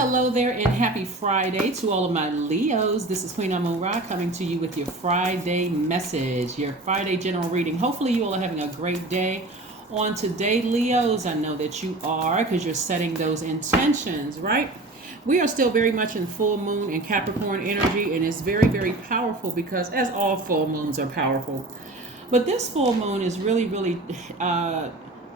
Hello there and happy Friday to all of my Leos. This is Queen Amun Ra coming to you with your Friday message, your Friday general reading. Hopefully you all are having a great day. On today, Leos, I know that you are because you're setting those intentions, right? We are still very much in full moon and Capricorn energy, and it's very, very powerful because as all full moons are powerful. But this full moon is really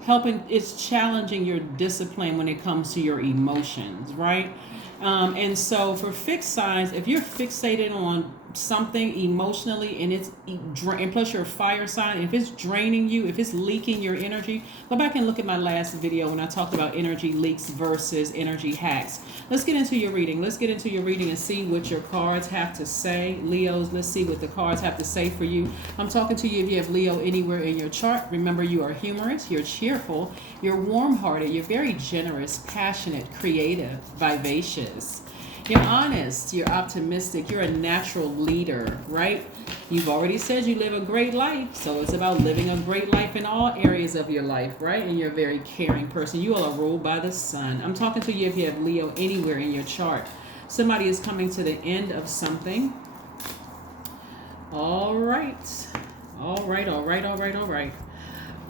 helping, it's challenging your discipline when it comes to your emotions, right? And so for fixed signs, if you're fixated on something emotionally and and plus you're a fire sign, if it's draining you, if it's leaking your energy, go back and look at my last video when I talked about energy leaks versus energy hacks. Let's get into your reading. Let's get into your reading and see what your cards have to say. Leos, let's see what the cards have to say for you. I'm talking to you if you have Leo anywhere in your chart. Remember, you are humorous, you're cheerful, you're warm-hearted, you're very generous, passionate, creative, vivacious. You're honest, you're optimistic, you're a natural leader, right? You've already said you live a great life, so it's about living a great life in all areas of your life, right? And you're a very caring person. You all are ruled by the sun. I'm talking to you if you have Leo anywhere in your chart. Somebody is coming to the end of something. All right.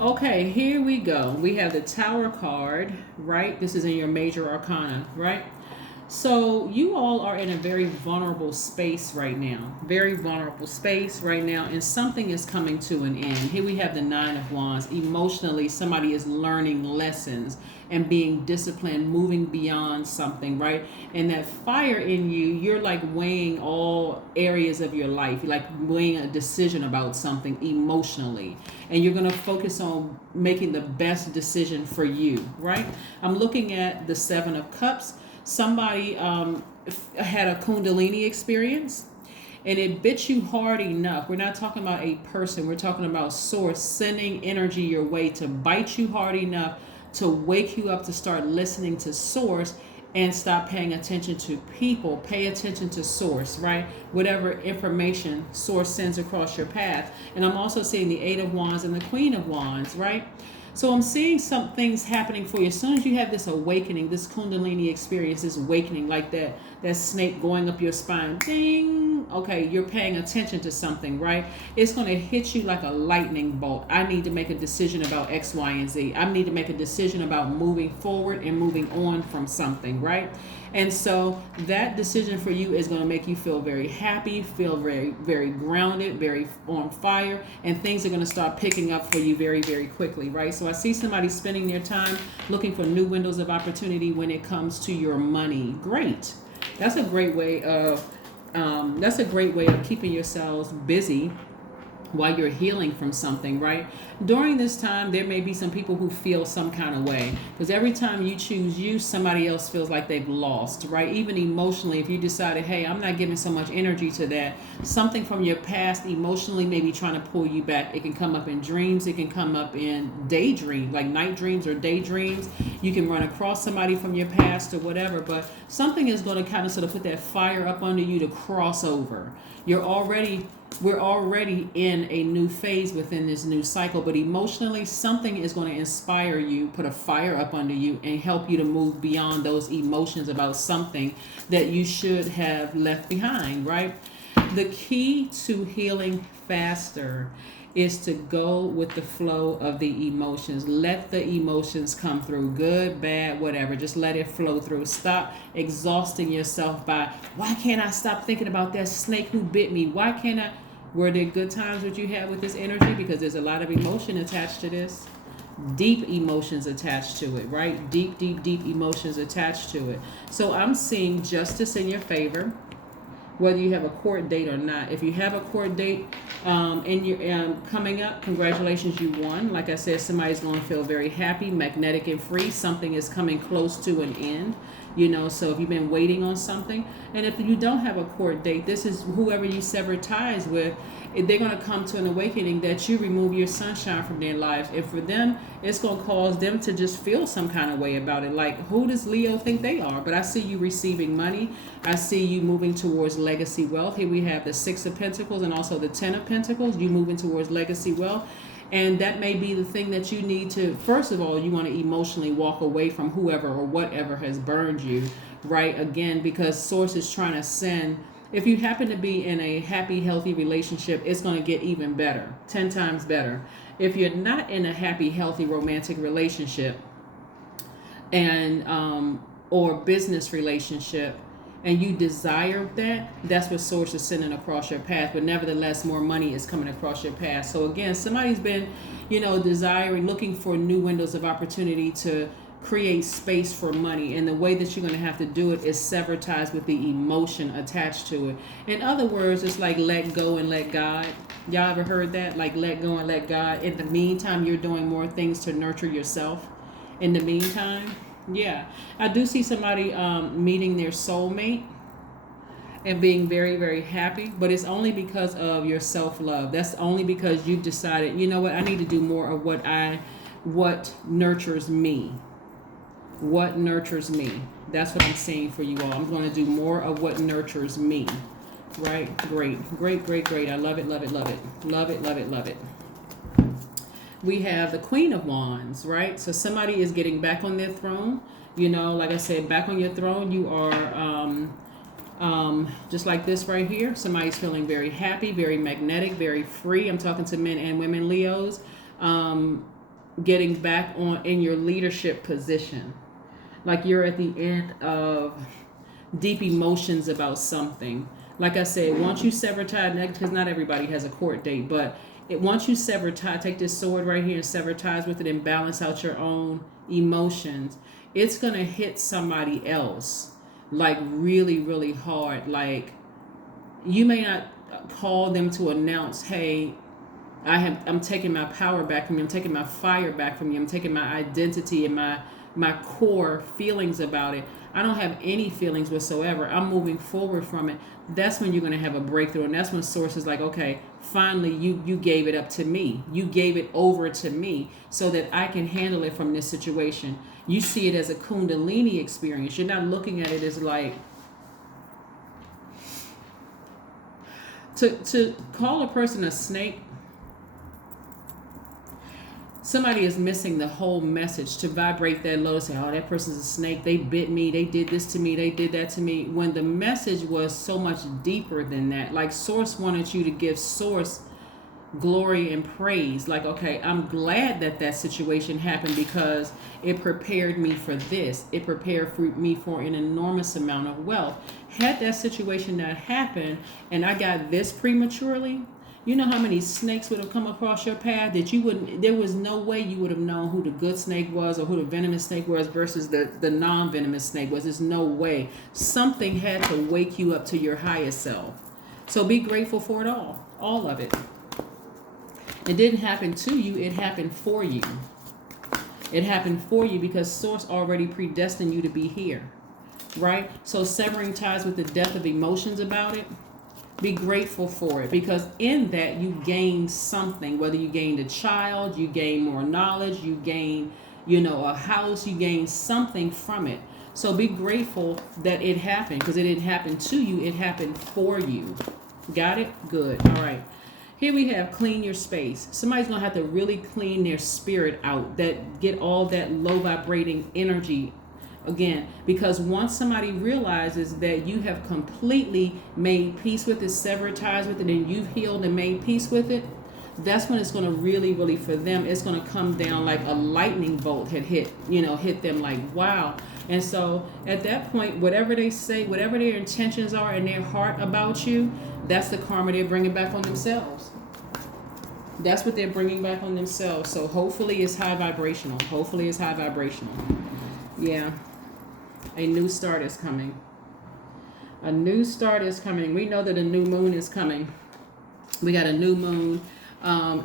Okay, here we go. We have the Tower card, right? This is in your major arcana, right? So you all are in a very vulnerable space right now. Very vulnerable space right now. And something is coming to an end. Here we have the Nine of Wands. Emotionally, somebody is learning lessons and being disciplined, moving beyond something, right? And that fire in you, you're like weighing all areas of your life. You're like weighing a decision about something emotionally. And you're going to focus on making the best decision for you, right? I'm looking at the Seven of Cups. Somebody had a Kundalini experience and it bit you hard enough. We're not talking about a person. We're talking about source sending energy your way to bite you hard enough to wake you up to start listening to source and stop paying attention to people. Pay attention to source, right? Whatever information source sends across your path. And I'm also seeing the Eight of Wands and the Queen of Wands, right? So I'm seeing some things happening for you. As soon as you have this awakening, this Kundalini experience, this awakening, like that snake going up your spine, ding, okay, you're paying attention to something, right? It's going to hit you like a lightning bolt. I need to make a decision about X, Y, and Z. I need to make a decision about moving forward and moving on from something, right? And so that decision for you is going to make you feel very happy, feel very, very grounded, very on fire, and things are going to start picking up for you very, very quickly, right? So I see somebody spending their time looking for new windows of opportunity when it comes to your money. Great. That's a great way of keeping yourselves busy while you're healing from something, right? During this time, there may be some people who feel some kind of way because every time you choose you, somebody else feels like they've lost, right? Even emotionally, if you decided, hey, I'm not giving so much energy to that, something from your past emotionally may be trying to pull you back. It can come up in dreams. It can come up in daydreams, like night dreams or daydreams. You can run across somebody from your past or whatever, but something is going to kind of sort of put that fire up under you to cross over. We're already in a new phase within this new cycle, but emotionally something is going to inspire you, put a fire up under you, and help you to move beyond those emotions about something that you should have left behind, right? The key to healing faster is to go with the flow of the emotions. Let the emotions come through, good, bad, whatever. Just let it flow through. Stop exhausting yourself by, why can't I stop thinking about that snake who bit me? Why can't I? Were there good times that you had with this energy? Because there's a lot of emotion attached to this. Deep emotions attached to it, right? Deep emotions attached to it. So I'm seeing justice in your favor, whether you have a court date or not. If you have a court date coming up, congratulations, you won. Like I said, somebody's going to feel very happy, magnetic, and free. Something is coming close to an end. So if you've been waiting on something, and if you don't have a court date, this is whoever you sever ties with, they're going to come to an awakening that you remove your sunshine from their lives. And for them, it's going to cause them to just feel some kind of way about it. Like, who does Leo think they are? But I see you receiving money. I see you moving towards legacy wealth. Here we have the Six of Pentacles and also the Ten of Pentacles. You moving towards legacy wealth. And that may be the thing that you need to, first of all, you want to emotionally walk away from whoever or whatever has burned you. right? Again, because source is trying to send, if you happen to be in a happy, healthy relationship, it's going to get even better, 10 times better. If you're not in a happy, healthy romantic relationship and or business relationship, and you desire that, that's what source is sending across your path. But nevertheless, more money is coming across your path. So again, somebody's been, desiring, looking for new windows of opportunity to create space for money. And the way that you're going to have to do it is sever ties with the emotion attached to it. In other words, it's like let go and let God. Y'all ever heard that? Like let go and let God. In the meantime, you're doing more things to nurture yourself. In the meantime, yeah, I do see somebody meeting their soulmate and being very, very happy, but it's only because of your self-love. That's only because you've decided, you know what, I need to do more of what nurtures me. What nurtures me. That's what I'm saying for you all. I'm going to do more of what nurtures me. Right? Great. Great, great, great. I love it, love it, love it. Love it, love it, love it. We have the Queen of Wands, right? So somebody is getting back on their throne. Like I said, back on your throne, you are just like this right here. Somebody's feeling very happy, very magnetic, very free. I'm talking to men and women, Leos. Getting back in your leadership position. Like you're at the end of deep emotions about something. Like I said, once you sever tie, because not everybody has a court date, but once you sever tie, take this sword right here and sever ties with it and balance out your own emotions, it's going to hit somebody else like really, really hard. Like you may not call them to announce, hey, I'm taking my power back from you. I'm taking my fire back from you. I'm taking my identity and my core feelings about it. I don't have any feelings whatsoever. I'm moving forward from it. That's when you're going to have a breakthrough. And that's when source is like, okay, finally you gave it up to me. You gave it over to me so that I can handle it from this situation. You see it as a Kundalini experience. You're not looking at it as like, to call a person a snake, somebody is missing the whole message. To vibrate that low, say, oh, that person's a snake. They bit me. They did this to me. They did that to me. When the message was so much deeper than that. Like source wanted you to give source glory and praise. Like, okay, I'm glad that situation happened because it prepared me for this. It prepared me for an enormous amount of wealth. Had that situation not happened and I got this prematurely, you know how many snakes would have come across your path that you wouldn't, there was no way you would have known who the good snake was or who the venomous snake was versus the non-venomous snake was. There's no way. Something had to wake you up to your highest self. So be grateful for it all of it. It didn't happen to you, it happened for you. It happened for you because source already predestined you to be here, right? So severing ties with the depth of emotions about it, be grateful for it because in that you gain something, whether you gained a child, you gain more knowledge, you gain, a house, you gain something from it. So be grateful that it happened because it didn't happen to you, it happened for you. Got it? Good. All right. Here we have clean your space. Somebody's going to have to really clean their spirit out, get all that low vibrating energy again, because once somebody realizes that you have completely made peace with it, severed ties with it, and you've healed and made peace with it, that's when it's going to really, really, for them, it's going to come down like a lightning bolt had hit them like, wow. And so at that point, whatever they say, whatever their intentions are in their heart about you, that's the karma they're bringing back on themselves. That's what they're bringing back on themselves. So hopefully it's high vibrational. Hopefully it's high vibrational. Yeah. A new start is coming. A new start is coming. We know that a new moon is coming. We got a new moon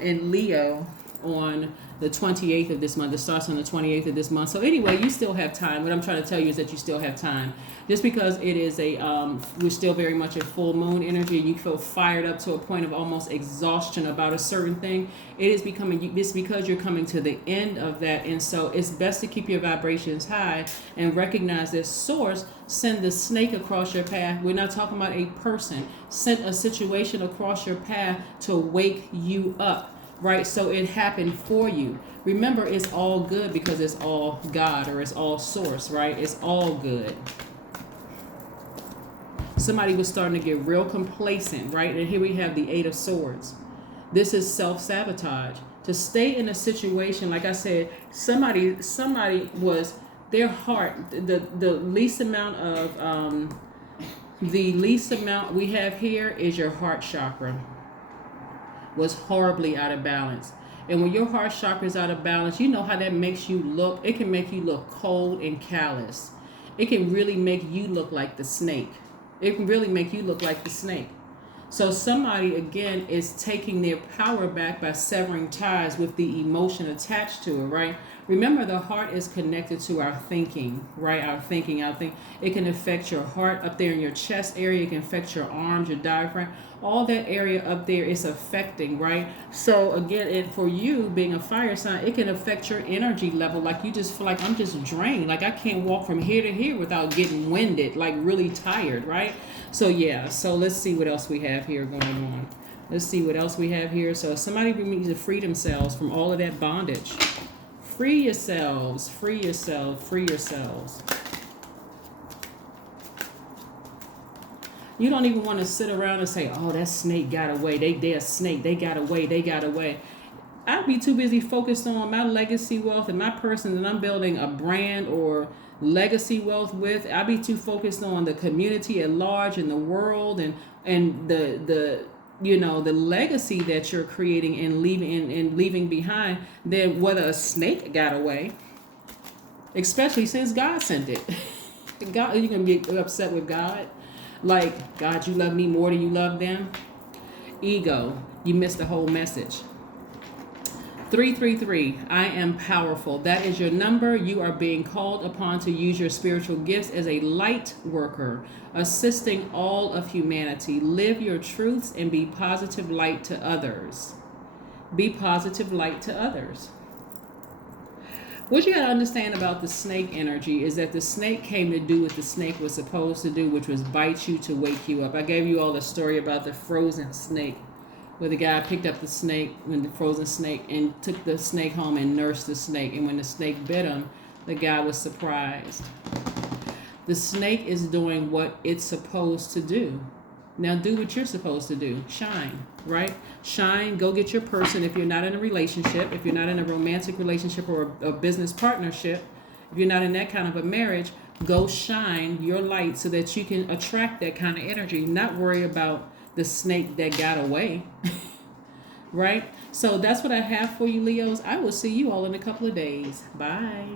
in Leo on the 28th of this month. It starts on the 28th of this month. So anyway, you still have time. What I'm trying to tell you is that you still have time. Just because it is we're still very much at full moon energy, you feel fired up to a point of almost exhaustion about a certain thing, it's because you're coming to the end of that. And so it's best to keep your vibrations high and recognize that source send the snake across your path. We're not talking about a person. Sent a situation across your path to wake you up. Right, so it happened for you. Remember, it's all good because it's all God or it's all source, right? It's all good. Somebody was starting to get real complacent, right? And here we have the Eight of Swords. This is self-sabotage. To stay in a situation, like I said, somebody was, their heart, the least amount of the least amount we have here is your heart chakra, was horribly out of balance. And when your heart chakra is out of balance, you know how that makes you look. It can make you look cold and callous. It can really make you look like the snake. It can really make you look like the snake. So somebody, again, is taking their power back by severing ties with the emotion attached to it, right? Remember, the heart is connected to our thinking, right? Our thinking. It can affect your heart up there in your chest area. It can affect your arms, your diaphragm. All that area up there is affecting, right? So again, for you being a fire sign, it can affect your energy level. Like you just feel like, I'm just drained. Like I can't walk from here to here without getting winded, like really tired, right? So yeah, so let's see what else we have here going on. Let's see what else we have here. So somebody needs to free themselves from all of that bondage. Free yourselves, free yourselves, free yourselves. You don't even want to sit around and say, oh, that snake got away. They're a snake. They got away. They got away. I'd be too busy focused on my legacy wealth and my person that I'm building a brand or legacy wealth with. I'd be too focused on the community at large and the world and the the legacy that you're creating and leaving behind than whether a snake got away. Especially since God sent it. God, you're gonna get upset with God. Like, God, you love me more than you love them. Ego, you missed the whole message. 333, I am powerful. That is your number. You are being called upon to use your spiritual gifts as a light worker, assisting all of humanity. Live your truths and be positive light to others. Be positive light to others. What you got to understand about the snake energy is that the snake came to do what the snake was supposed to do, which was bite you to wake you up. I gave you all the story about the frozen snake, where the guy picked up the snake, the frozen snake, and took the snake home and nursed the snake. And when the snake bit him, the guy was surprised. The snake is doing what it's supposed to do. Now do what you're supposed to do. Shine, right? Shine. Go get your person. If you're not in a relationship, if you're not in a romantic relationship or a business partnership, if you're not in that kind of a marriage, go shine your light so that you can attract that kind of energy. Not worry about the snake that got away. Right? So that's what I have for you, Leos. I will see you all in a couple of days. Bye.